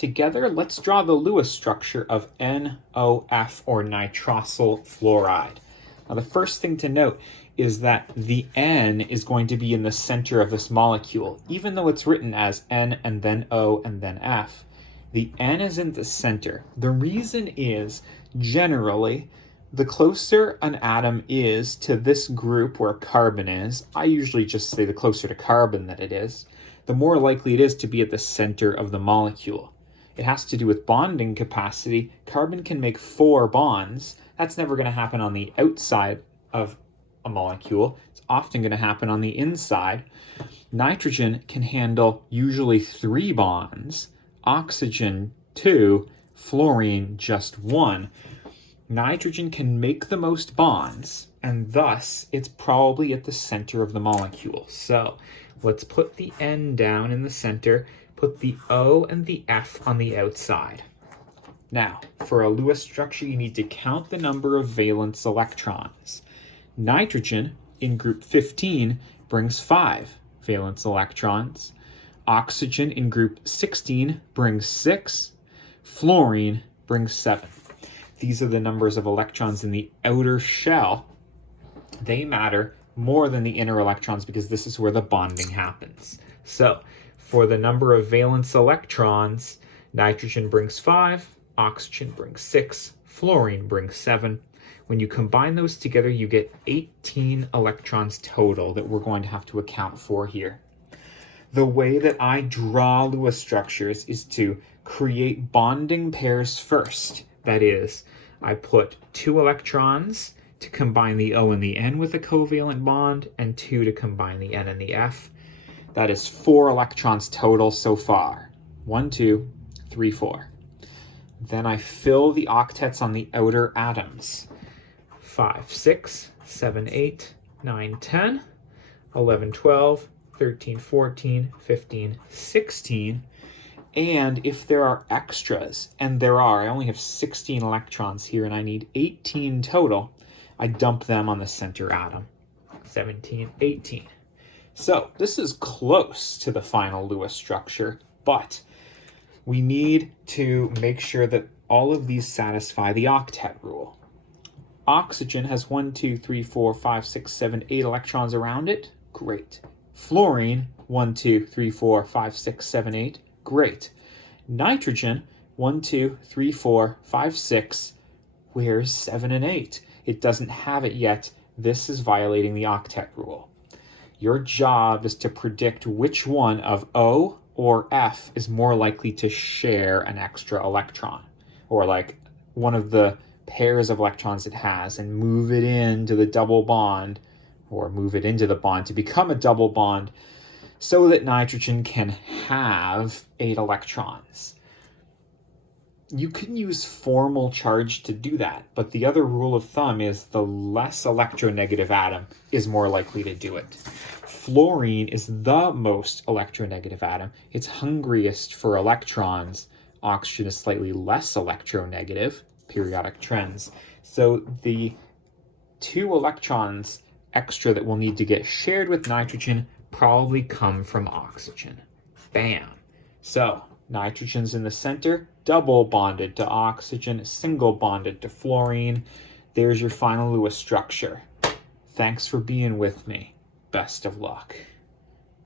Together, let's draw the Lewis structure of NOF, or nitrosyl fluoride. Now, the first thing to note is that the N is going to be in the center of this molecule, even though it's written as N and then O and then F. The N is in the center. The reason is, generally, the closer an atom is to this group where carbon is, I usually just say the closer to carbon that it is, the more likely it is to be at the center of the molecule. It has to do with bonding capacity. Carbon can make 4 bonds. That's never going to happen on the outside of a molecule. It's often going to happen on the inside. Nitrogen can handle usually 3 bonds, oxygen 2, fluorine just 1. Nitrogen can make the most bonds, and thus it's probably at the center of the molecule. So let's put the N down in the center, put the O and the F on the outside. Now, for a Lewis structure, you need to count the number of valence electrons. Nitrogen in group 15 brings 5 valence electrons. Oxygen in group 16 brings 6. Fluorine brings 7. These are the numbers of electrons in the outer shell. They matter more than the inner electrons because this is where the bonding happens. So, for the number of valence electrons, nitrogen brings 5, oxygen brings 6, fluorine brings 7. When you combine those together, you get 18 electrons total that we're going to have to account for here. The way that I draw Lewis structures is to create bonding pairs first. That is, I put 2 electrons to combine the O and the N with a covalent bond, and 2 to combine the N and the F. That is 4 electrons total so far. 1, 2, 3, 4. Then I fill the octets on the outer atoms. 5, 6, 7, 8, 9, 10, 11, 12, 13, 14, 15, 16. And if there are extras, and there are, I only have 16 electrons here and I need 18 total, I dump them on the center atom. 17, 18. So this is close to the final Lewis structure, but we need to make sure that all of these satisfy the octet rule. Oxygen has 1, 2, 3, 4, 5, 6, 7, 8 electrons around it. Great. Fluorine, 1, 2, 3, 4, 5, 6, 7, 8. Great. Nitrogen, 1, 2, 3, 4, 5, 6. Where's 7 and 8? It doesn't have it yet. This is violating the octet rule. Your job is to predict which one of O or F is more likely to share an extra electron, or like one of the pairs of electrons it has, and move it into the double bond, or move it into the bond to become a double bond, so that nitrogen can have 8 electrons. You can use formal charge to do that, but the other rule of thumb is the less electronegative atom is more likely to do it. Fluorine is the most electronegative atom. It's hungriest for electrons. Oxygen is slightly less electronegative, periodic trends. So the 2 electrons extra that will need to get shared with nitrogen probably come from oxygen. Bam. So nitrogen's in the center, double bonded to oxygen, single bonded to fluorine. There's your final Lewis structure. Thanks for being with me. Best of luck.